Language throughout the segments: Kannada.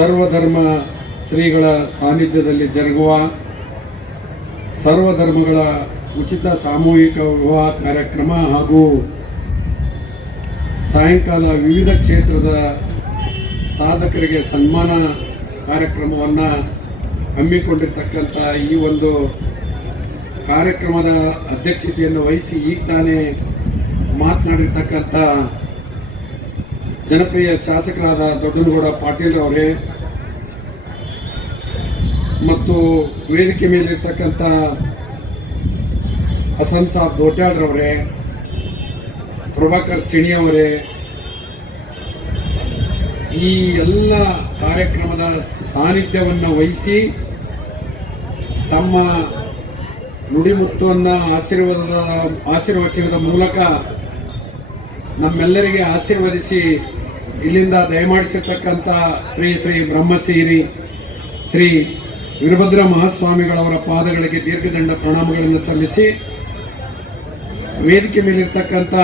ಸರ್ವಧರ್ಮ ಶ್ರೀಗಳ ಸಾನ್ನಿಧ್ಯದಲ್ಲಿ ಜರುಗುವ ಸರ್ವಧರ್ಮಗಳ ಉಚಿತ ಸಾಮೂಹಿಕ ವಿವಾಹ ಕಾರ್ಯಕ್ರಮ ಹಾಗೂ ಸಾಯಂಕಾಲ ವಿವಿಧ ಕ್ಷೇತ್ರದ ಸಾಧಕರಿಗೆ ಸನ್ಮಾನ ಕಾರ್ಯಕ್ರಮವನ್ನು ಹಮ್ಮಿಕೊಂಡಿರ್ತಕ್ಕಂಥ ಈ ಒಂದು ಕಾರ್ಯಕ್ರಮದ ಅಧ್ಯಕ್ಷತೆಯನ್ನು ವಹಿಸಿ ಈಗ ತಾನೇ ಮಾತನಾಡಿರ್ತಕ್ಕಂಥ ಜನಪ್ರಿಯ ಶಾಸಕರಾದ ದೊಡ್ಡನಗೌಡ ಪಾಟೀಲ್ ಅವರೇ ಮತ್ತು ವೇದಿಕೆ ಮೇಲಿರ್ತಕ್ಕಂಥ ಹಸನ್ ಸಾಬ್ ದೋಟ್ಯಾಡ್ರವರೇ, ಪ್ರಭಾಕರ್ ಚಿಣಿಯವರೇ, ಈ ಎಲ್ಲ ಕಾರ್ಯಕ್ರಮದ ಸಾನ್ನಿಧ್ಯವನ್ನು ವಹಿಸಿ ತಮ್ಮ ನುಡಿಮುತ್ತನ್ನು ಆಶೀರ್ವಚನದ ಮೂಲಕ ನಮ್ಮೆಲ್ಲರಿಗೆ ಆಶೀರ್ವದಿಸಿ ಇಲ್ಲಿಂದ ದಯಮಾಡಿಸಿರ್ತಕ್ಕಂಥ ಶ್ರೀ ಶ್ರೀ ಬ್ರಹ್ಮಶ್ರೀ ಶ್ರೀ ವೀರಭದ್ರ ಮಹಾಸ್ವಾಮಿಗಳವರ ಪಾದಗಳಿಗೆ ದೀರ್ಘದಂಡ ಪ್ರಣಾಮಗಳನ್ನು ಸಲ್ಲಿಸಿ, ವೇದಿಕೆ ಮೇಲಿರ್ತಕ್ಕಂಥ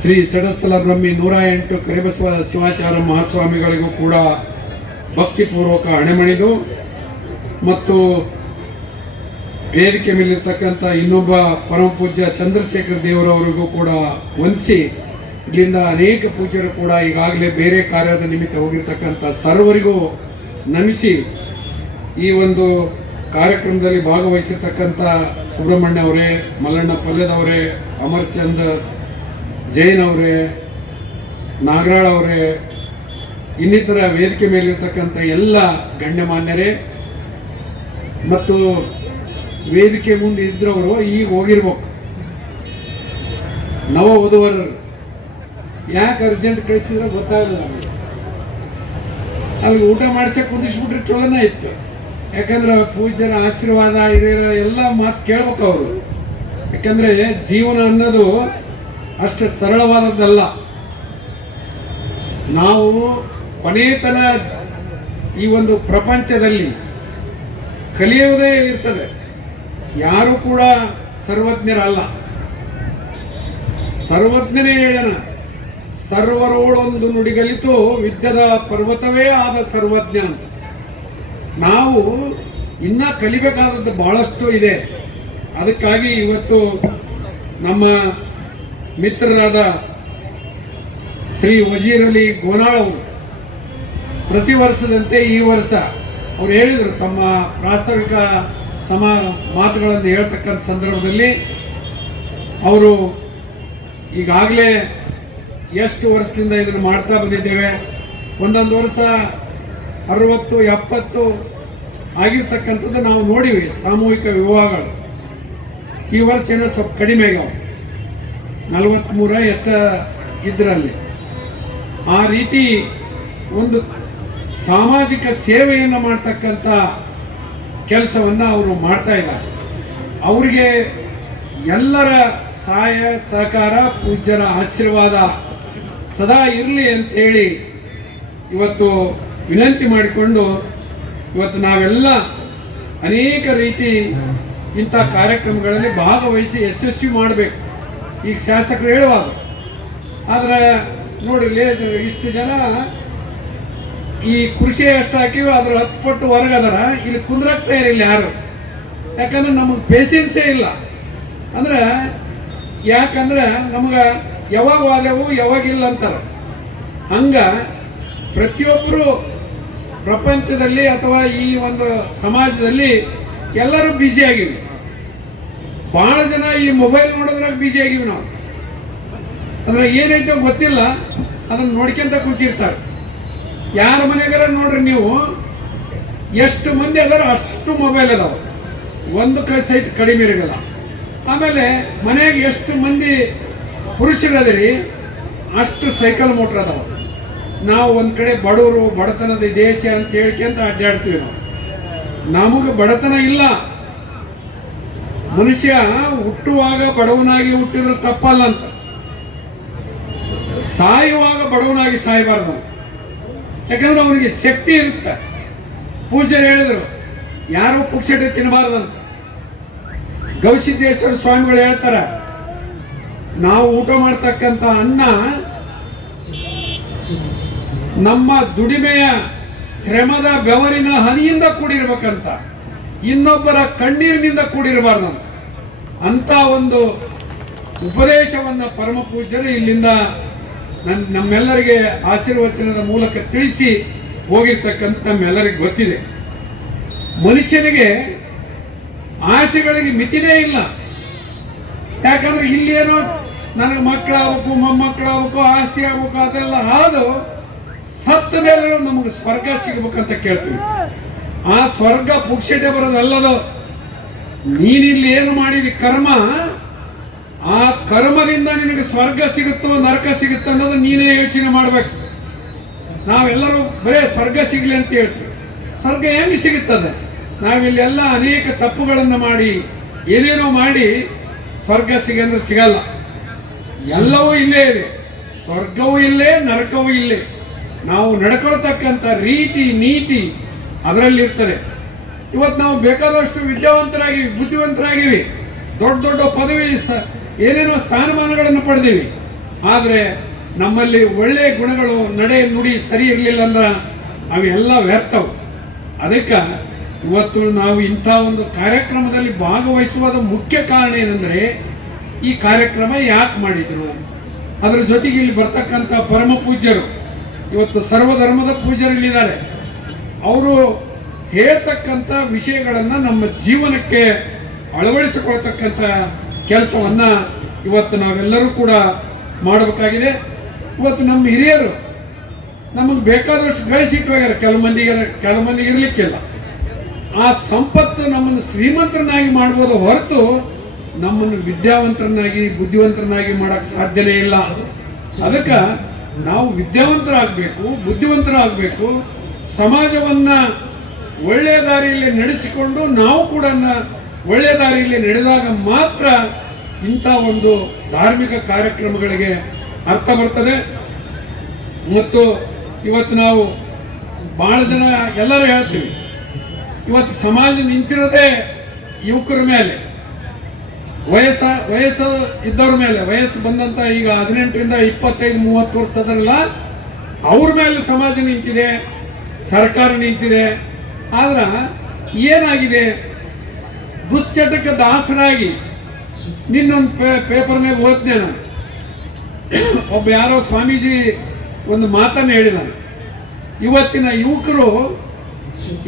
ಶ್ರೀ ಸಡಸ್ಥಲ ಬ್ರಹ್ಮಿ 108 ಕರಿಬಸವ ಶಿವಾಚಾರ್ಯ ಮಹಾಸ್ವಾಮಿಗಳಿಗೂ ಕೂಡ ಭಕ್ತಿಪೂರ್ವಕ ಹಣೆಮಣಿದು ಮತ್ತು ವೇದಿಕೆ ಮೇಲಿರ್ತಕ್ಕಂಥ ಇನ್ನೊಬ್ಬ ಪರಮ ಪೂಜ್ಯ ಚಂದ್ರಶೇಖರ್ ದೇವರವರಿಗೂ ಕೂಡ ವಂದಿಸಿ, ಇಲ್ಲಿಂದ ಅನೇಕ ಪೂಜ್ಯರು ಕೂಡ ಈಗಾಗಲೇ ಬೇರೆ ಕಾರ್ಯದ ನಿಮಿತ್ತ ಹೋಗಿರ್ತಕ್ಕಂಥ ಸರ್ವರಿಗೂ ನಮಿಸಿ, ಈ ಒಂದು ಕಾರ್ಯಕ್ರಮದಲ್ಲಿ ಭಾಗವಹಿಸಿರ್ತಕ್ಕಂಥ ಸುಬ್ರಹ್ಮಣ್ಯ ಅವರೇ, ಮಲ್ಲಣ್ಣ ಪಲ್ಯದವರೇ, ಅಮರ್ಚಂದ್ ಜೈನ್ ಅವರೇ, ನಾಗರಾಳ್ ಅವರೇ, ಇನ್ನಿತರ ವೇದಿಕೆ ಮೇಲಿರ್ತಕ್ಕಂಥ ಎಲ್ಲ ಗಣ್ಯಮಾನ್ಯರೇ ಮತ್ತು ವೇದಿಕೆ ಮುಂದೆ ಇದ್ರವರು ಈಗ ಹೋಗಿರ್ಬೇಕು. ನವ ವಧುವರರು ಯಾಕೆ ಅರ್ಜೆಂಟ್ ಕಳಿಸಿದ್ರೆ ಗೊತ್ತಾಗಲ್ಲ. ಅಲ್ಲಿ ಊಟ ಮಾಡಿಸಕ್ಕೆ ಕುದಿಸ್ಬಿಟ್ರೆ ಚಲೋನೇ ಇತ್ತು. ಯಾಕಂದ್ರೆ ಪೂಜ್ಯರ ಆಶೀರ್ವಾದ ಹಿರಿಯರ ಎಲ್ಲ ಮಾತು ಕೇಳ್ಬೇಕು ಅವರು. ಯಾಕಂದ್ರೆ ಜೀವನ ಅನ್ನೋದು ಅಷ್ಟು ಸರಳವಾದದ್ದಲ್ಲ. ನಾವು ಕೊನೆತನ ಈ ಒಂದು ಪ್ರಪಂಚದಲ್ಲಿ ಕಲಿಯುವುದೇ ಇರ್ತದೆ. ಯಾರು ಕೂಡ ಸರ್ವಜ್ಞರಲ್ಲ. ಸರ್ವಜ್ಞನೇ ಹೇಳನ, ಸರ್ವರೋಳೊಂದು ನುಡಿಗಲಿತು ವಿದ್ಯದ ಪರ್ವತವೇ ಆದ ಸರ್ವಜ್ಞ ಅಂತ. ನಾವು ಇನ್ನ ಕಲಿಬೇಕಾದದ್ದು ಬಹಳಷ್ಟು ಇದೆ. ಅದಕ್ಕಾಗಿ ಇವತ್ತು ನಮ್ಮ ಮಿತ್ರರಾದ ಶ್ರೀ ವಜೀರ್ ಅಲಿ ಗೋನಾಳ್ ಅವರು ಪ್ರತಿ ವರ್ಷದಂತೆ ಈ ವರ್ಷ ಅವ್ರು ಹೇಳಿದರು, ತಮ್ಮ ಪ್ರಾಸ್ತಾವಿಕ ಮಾತುಗಳನ್ನು ಹೇಳ್ತಕ್ಕಂಥ ಸಂದರ್ಭದಲ್ಲಿ ಅವರು ಈಗಾಗಲೇ ಎಷ್ಟು ವರ್ಷದಿಂದ ಇದನ್ನು ಮಾಡ್ತಾ ಬಂದಿದ್ದೇವೆ. ಒಂದೊಂದು ವರ್ಷ 60, 70 ಆಗಿರ್ತಕ್ಕಂಥದ್ದು ನಾವು ನೋಡಿವಿ ಸಾಮೂಹಿಕ ವಿವಾಹಗಳು. ಈ ವರ್ಷ ಏನೋ ಸ್ವಲ್ಪ ಕಡಿಮೆ ಆಗ್ಯಾವ, 43 ಎಷ್ಟ ಇದ್ರಲ್ಲಿ. ಆ ರೀತಿ ಒಂದು ಸಾಮಾಜಿಕ ಸೇವೆಯನ್ನು ಮಾಡ್ತಕ್ಕಂಥ ಕೆಲಸವನ್ನು ಅವರು ಮಾಡ್ತಾ ಇದ್ದಾರೆ. ಅವರಿಗೆ ಎಲ್ಲರ ಸಹಾಯ ಸಹಕಾರ, ಪೂಜ್ಯರ ಆಶೀರ್ವಾದ ಸದಾ ಇರಲಿ ಅಂತೇಳಿ ಇವತ್ತು ವಿನಂತಿ ಮಾಡಿಕೊಂಡು, ಇವತ್ತು ನಾವೆಲ್ಲ ಅನೇಕ ರೀತಿ ಇಂಥ ಕಾರ್ಯಕ್ರಮಗಳಲ್ಲಿ ಭಾಗವಹಿಸಿ ಯಶಸ್ವಿ ಮಾಡಬೇಕು. ಈಗ ಶಾಸಕರು ಹೇಳುವಾಗ ಆದರೆ ನೋಡಿರಲಿ, ಇಷ್ಟು ಜನ ಈ ಕೃಷಿ ಎಷ್ಟು ಹಾಕಿವಿ ಅದ್ರ 10 ಪಟ್ಟು ಹೊರಗದಾರ. ಇಲ್ಲಿ ಕುಂದ್ರಾಗ್ತಾ ಇರಲಿಲ್ಲ ಯಾರು. ಯಾಕಂದ್ರೆ ನಮಗೆ ಪೇಷನ್ಸೇ ಇಲ್ಲ. ಅಂದ್ರೆ ಯಾಕಂದ್ರೆ ನಮ್ಗೆ ಯಾವಾಗ ವಾದವು ಯಾವಾಗಿಲ್ಲ ಅಂತಾರೆ. ಹಂಗ ಪ್ರತಿಯೊಬ್ಬರು ಪ್ರಪಂಚದಲ್ಲಿ ಅಥವಾ ಈ ಒಂದು ಸಮಾಜದಲ್ಲಿ ಎಲ್ಲರೂ ಬ್ಯುಸಿ ಆಗಿವಿ. ಬಹಳ ಜನ ಈ ಮೊಬೈಲ್ ನೋಡೋದ್ರಾಗ ಬ್ಯುಸಿ ಆಗಿವಿ. ನಾವು ಅಂದ್ರೆ ಏನೈತೆ ಗೊತ್ತಿಲ್ಲ, ಅದನ್ನು ನೋಡ್ಕೊಂತ ಕೂತಿರ್ತಾರೆ. ಯಾರ ಮನೆಗಾರ ನೋಡ್ರಿ ನೀವು, ಎಷ್ಟು ಮಂದಿ ಅದಾರ ಅಷ್ಟು ಮೊಬೈಲ್ ಅದಾವ, ಒಂದು ಸಹಿತ ಕಡಿಮೆ ಇರಲ್ಲ. ಆಮೇಲೆ ಮನೆಯಾಗ ಎಷ್ಟು ಮಂದಿ ಪುರುಷರದಿರಿ ಅಷ್ಟು ಸೈಕಲ್ ಮೋಟ್ರ್ ಅದಾವ. ನಾವು ಒಂದು ಕಡೆ ಬಡವರು, ಬಡತನದ ದೇಶ ಅಂತ ಹೇಳ್ಕೊಂತ ಅಡ್ಡಾಡ್ತೀವಿ. ನಮಗೆ ಬಡತನ ಇಲ್ಲ. ಮನುಷ್ಯ ಹುಟ್ಟುವಾಗ ಬಡವನಾಗಿ ಹುಟ್ಟಿದ್ರೆ ತಪ್ಪಲ್ಲ ಅಂತ, ಸಾಯುವಾಗ ಬಡವನಾಗಿ ಸಾಯಬಾರ್ದು. ಯಾಕಂದ್ರೆ ಅವನಿಗೆ ಶಕ್ತಿ ಇರುತ್ತೆ. ಪೂಜ್ಯರು ಹೇಳಿದರು, ಯಾರು ಪುಕ್ಷಟೆ ತಿನ್ನಬಾರ್ದಂತ. ಗವಿಸಿದ್ದೇಶ್ವರ ಸ್ವಾಮಿಗಳು ಹೇಳ್ತಾರೆ, ನಾವು ಊಟ ಮಾಡ್ತಕ್ಕಂಥ ಅನ್ನ ನಮ್ಮ ದುಡಿಮೆಯ ಶ್ರಮದ ಬೆವರಿನ ಹನಿಯಿಂದ ಕೂಡಿರ್ಬೇಕಂತ, ಇನ್ನೊಬ್ಬರ ಕಣ್ಣೀರಿನಿಂದ ಕೂಡಿರಬಾರ್ದಂತ ಅಂತ ಒಂದು ಉಪದೇಶವನ್ನ ಪರಮ ಪೂಜ್ಯರು ಇಲ್ಲಿಂದ ನಮ್ಮೆಲ್ಲರಿಗೆ ಆಶೀರ್ವಚನದ ಮೂಲಕ ತಿಳಿಸಿ ಹೋಗಿರ್ತಕ್ಕಂಥ ನಮ್ಮೆಲ್ಲರಿಗೆ ಗೊತ್ತಿದೆ. ಮನುಷ್ಯನಿಗೆ ಆಸೆಗಳಿಗೆ ಮಿತಿನೇ ಇಲ್ಲ. ಯಾಕಂದ್ರೆ ಇಲ್ಲೇನೋ ನನಗೆ ಮಕ್ಕಳಾಗಬೇಕು, ಮೊಮ್ಮಕ್ಕಳಾಗಬೇಕು, ಆಸ್ತಿ ಆಗ್ಬೇಕು, ಅದೆಲ್ಲ ಆದು ಸತ್ತ ಮೇಲೆ ನಮಗೆ ಸ್ವರ್ಗ ಸಿಗ್ಬೇಕಂತ ಕೇಳ್ತೀವಿ. ಆ ಸ್ವರ್ಗ ಪುಕ್ಷಟೆ ಬರೋದಲ್ಲದು. ನೀನಿಲ್ಲಿ ಏನು ಮಾಡಿದಿ ಕರ್ಮ, ಆ ಕರ್ಮದಿಂದ ನಿನಗೆ ಸ್ವರ್ಗ ಸಿಗುತ್ತೋ ನರಕ ಸಿಗುತ್ತೋ ಅನ್ನೋದು ನೀನೇ ಯೋಚನೆ ಮಾಡ್ಬೇಕು. ನಾವೆಲ್ಲರೂ ಬರೇ ಸ್ವರ್ಗ ಸಿಗ್ಲಿ ಅಂತ ಹೇಳ್ತೀವಿ. ಸ್ವರ್ಗ ಹೆಂಗೆ ಸಿಗುತ್ತದೆ? ನಾವಿಲ್ಲೆಲ್ಲ ಅನೇಕ ತಪ್ಪುಗಳನ್ನು ಮಾಡಿ ಏನೇನೋ ಮಾಡಿ ಸ್ವರ್ಗ ಸಿಗಂದ್ರೆ ಸಿಗಲ್ಲ. ಎಲ್ಲವೂ ಇಲ್ಲೇ ಇದೆ. ಸ್ವರ್ಗವೂ ಇಲ್ಲೇ, ನರಕವೂ ಇಲ್ಲೇ. ನಾವು ನಡ್ಕೊಳ್ತಕ್ಕಂಥ ರೀತಿ ನೀತಿ ಅದರಲ್ಲಿರ್ತದೆ. ಇವತ್ತು ನಾವು ಬೇಕಾದಷ್ಟು ವಿದ್ಯಾವಂತರಾಗಿವಿ, ಬುದ್ಧಿವಂತರಾಗಿವಿ, ದೊಡ್ಡ ದೊಡ್ಡ ಪದವಿ ಏನೇನೋ ಸ್ಥಾನಮಾನಗಳನ್ನು ಪಡೆದಿವಿ. ಆದರೆ ನಮ್ಮಲ್ಲಿ ಒಳ್ಳೆಯ ಗುಣಗಳು, ನಡೆ ನುಡಿ ಸರಿ ಇರಲಿಲ್ಲ ಅಂದ್ರೆ ಅವೆಲ್ಲ ವ್ಯರ್ಥವು. ಅದಕ್ಕೆ ಇವತ್ತು ನಾವು ಇಂಥ ಒಂದು ಕಾರ್ಯಕ್ರಮದಲ್ಲಿ ಭಾಗವಹಿಸುವ ಮುಖ್ಯ ಕಾರಣ ಏನೆಂದರೆ, ಈ ಕಾರ್ಯಕ್ರಮ ಯಾಕೆ ಮಾಡಿದ್ರು, ಅದರ ಜೊತೆಗೆ ಇಲ್ಲಿ ಬರ್ತಕ್ಕಂಥ ಪರಮ ಪೂಜ್ಯರು ಇವತ್ತು ಸರ್ವಧರ್ಮದ ಪೂಜ್ಯರಲ್ಲಿದ್ದಾರೆ. ಅವರು ಹೇಳ್ತಕ್ಕಂಥ ವಿಷಯಗಳನ್ನು ನಮ್ಮ ಜೀವನಕ್ಕೆ ಅಳವಡಿಸಿಕೊಳ್ತಕ್ಕಂಥ ಕೆಲಸವನ್ನ ಇವತ್ತು ನಾವೆಲ್ಲರೂ ಕೂಡ ಮಾಡಬೇಕಾಗಿದೆ. ಇವತ್ತು ನಮ್ಮ ಹಿರಿಯರು ನಮಗೆ ಬೇಕಾದಷ್ಟು ಗಳಿಸಿಟ್ಟು ಹೋಗ್ಯಾರ. ಕೆಲವು ಮಂದಿಗೆ ಇರಲಿಕ್ಕಿಲ್ಲ. ಆ ಸಂಪತ್ತು ನಮ್ಮನ್ನು ಶ್ರೀಮಂತರನ್ನಾಗಿ ಮಾಡ್ಬೋದು ಹೊರತು ನಮ್ಮನ್ನು ವಿದ್ಯಾವಂತರನ್ನಾಗಿ ಬುದ್ಧಿವಂತರನ್ನಾಗಿ ಮಾಡಕ್ ಸಾಧ್ಯನೇ ಇಲ್ಲ. ಅದಕ್ಕೆ ನಾವು ವಿದ್ಯಾವಂತರಾಗಬೇಕು, ಬುದ್ಧಿವಂತರಾಗಬೇಕು. ಸಮಾಜವನ್ನ ಒಳ್ಳೆಯ ದಾರಿಯಲ್ಲಿ ನಡೆಸಿಕೊಂಡು ನಾವು ಕೂಡ ಒಳ್ಳೆಯ ದಾರಿಯಲ್ಲಿ ನಡೆದಾಗ ಮಾತ್ರ ಇಂಥ ಒಂದು ಧಾರ್ಮಿಕ ಕಾರ್ಯಕ್ರಮಗಳಿಗೆ ಅರ್ಥ ಬರ್ತದೆ. ಮತ್ತು ಇವತ್ತು ನಾವು ಬಹಳ ಜನ ಎಲ್ಲರೂ ಹೇಳ್ತೀವಿ, ಇವತ್ತು ಸಮಾಜ ನಿಂತಿರೋದೇ ಯುವಕರ ಮೇಲೆ, ವಯಸ್ಸು ಇದ್ದವ್ರ ಮೇಲೆ. ವಯಸ್ಸು ಬಂದಂತ ಈಗ 18ರಿಂದ 25-30 ವರ್ಷದಲ್ಲ, ಅವ್ರ ಮೇಲೆ ಸಮಾಜ ನಿಂತಿದೆ, ಸರ್ಕಾರ ನಿಂತಿದೆ. ಆದ್ರೆ ಏನಾಗಿದೆ, ದುಶ್ಚಟಕ್ಕೆ ದಾಸರಾಗಿ ನಿನ್ನೊಂದು ಪೇಪರ್ನಾಗ ಓದ್ನೆ ನಾನು. ಒಬ್ಬ ಯಾರೋ ಸ್ವಾಮೀಜಿ ಒಂದು ಮಾತನ್ನು ಹೇಳಿದಾನೆ, ಇವತ್ತಿನ ಯುವಕರು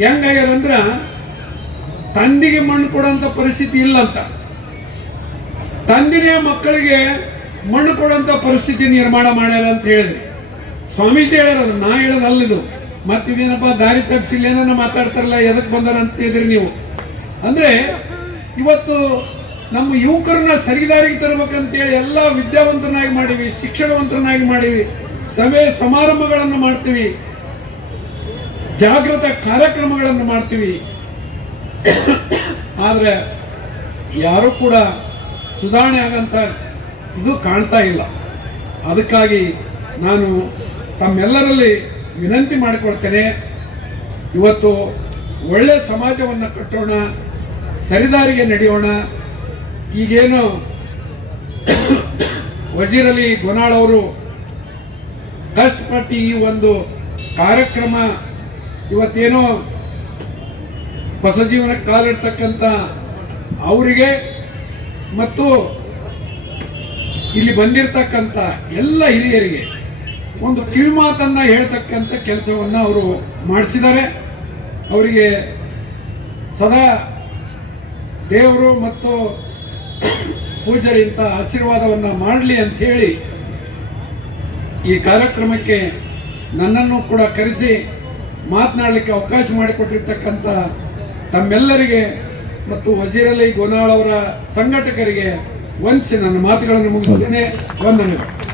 ಹೆಂಗಾಗ್ಯಾರಂದ್ರ ತಂದೆಗೆ ಮಣ್ಣು ಕೊಡೋಂಥ ಪರಿಸ್ಥಿತಿ ಇಲ್ಲಂತ, ತಂದಿನೇ ಮಕ್ಕಳಿಗೆ ಮಣ್ಣು ಕೊಡುವಂಥ ಪರಿಸ್ಥಿತಿ ನಿರ್ಮಾಣ ಮಾಡ್ಯಾರ ಅಂತ ಹೇಳಿದ್ರಿ. ಸ್ವಾಮೀಜಿ ಹೇಳ್ಯಾರ, ನಾ ಹೇಳೋದಲ್ಲಿದು. ಮತ್ತಿದೇನಪ್ಪ ದಾರಿ ತಪ್ಪಿಸಿಲ್ಲ ಏನನ್ನ ಮಾತಾಡ್ತಾರಲ್ಲ, ಎದಕ್ಕೆ ಬಂದಾರ ಅಂತ ಹೇಳಿದ್ರಿ ನೀವು. ಅಂದ್ರೆ ಇವತ್ತು ನಮ್ಮ ಯುವಕರನ್ನ ಸರಿದಾರಿಗೆ ತರಬೇಕಂತೇಳಿ ಎಲ್ಲ ವಿದ್ಯಾವಂತರನ್ನಾಗಿ ಮಾಡಿವಿ, ಶಿಕ್ಷಣವಂತರನ್ನಾಗಿ ಮಾಡಿವಿ, ಸಭೆ ಸಮಾರಂಭಗಳನ್ನು ಮಾಡ್ತೀವಿ, ಜಾಗೃತ ಕಾರ್ಯಕ್ರಮಗಳನ್ನು ಮಾಡ್ತೀವಿ. ಆದರೆ ಯಾರು ಕೂಡ ಸುಧಾರಣೆ ಆಗಂತ ಇದು ಕಾಣ್ತಾ ಇಲ್ಲ. ಅದಕ್ಕಾಗಿ ನಾನು ತಮ್ಮೆಲ್ಲರಲ್ಲಿ ವಿನಂತಿ ಮಾಡಿಕೊಳ್ತೇನೆ, ಇವತ್ತು ಒಳ್ಳೆ ಸಮಾಜವನ್ನು ಕಟ್ಟೋಣ, ಸರಿದಾರಿಗೆ ನಡೆಯೋಣ. ಈಗೇನು ವಜೀರ್ ಅಲಿ ಗೋನಾಳ್ ಅವರು ಕಷ್ಟಪಟ್ಟು ಈ ಒಂದು ಕಾರ್ಯಕ್ರಮ ಇವತ್ತೇನೋ ಹೊಸ ಜೀವನಕ್ಕೆ ಕಾಲಿಡ್ತಕ್ಕಂಥ ಅವರಿಗೆ ಮತ್ತು ಇಲ್ಲಿ ಬಂದಿರತಕ್ಕಂಥ ಎಲ್ಲ ಹಿರಿಯರಿಗೆ ಒಂದು ಕಿವಿಮಾತನ್ನ ಹೇಳ್ತಕ್ಕಂಥ ಕೆಲಸವನ್ನು ಅವರು ಮಾಡಿಸಿದ್ದಾರೆ. ಅವರಿಗೆ ಸದಾ ದೇವರು ಮತ್ತು ಪೂಜಾರಿಂತ ಆಶೀರ್ವಾದವನ್ನು ಮಾಡಲಿ ಅಂತ ಹೇಳಿ ಈ ಕಾರ್ಯಕ್ರಮಕ್ಕೆ ನನ್ನನ್ನು ಕೂಡ ಕರೆಸಿ ಮಾತನಾಡಲಿಕ್ಕೆ ಅವಕಾಶ ಮಾಡಿಕೊಟ್ಟಿರ್ತಕ್ಕಂಥ ತಮ್ಮೆಲ್ಲರಿಗೆ ಮತ್ತು ವಜೀರ್ ಅಲಿ ಗೋನಾಳ್ ಅವರ ಸಂಘಟಕರಿಗೆ ವಂದಿಸಿ ನನ್ನ ಮಾತುಗಳನ್ನು ಮುಗಿಸುತ್ತೇನೆ. ವಂದನೆಗಳು.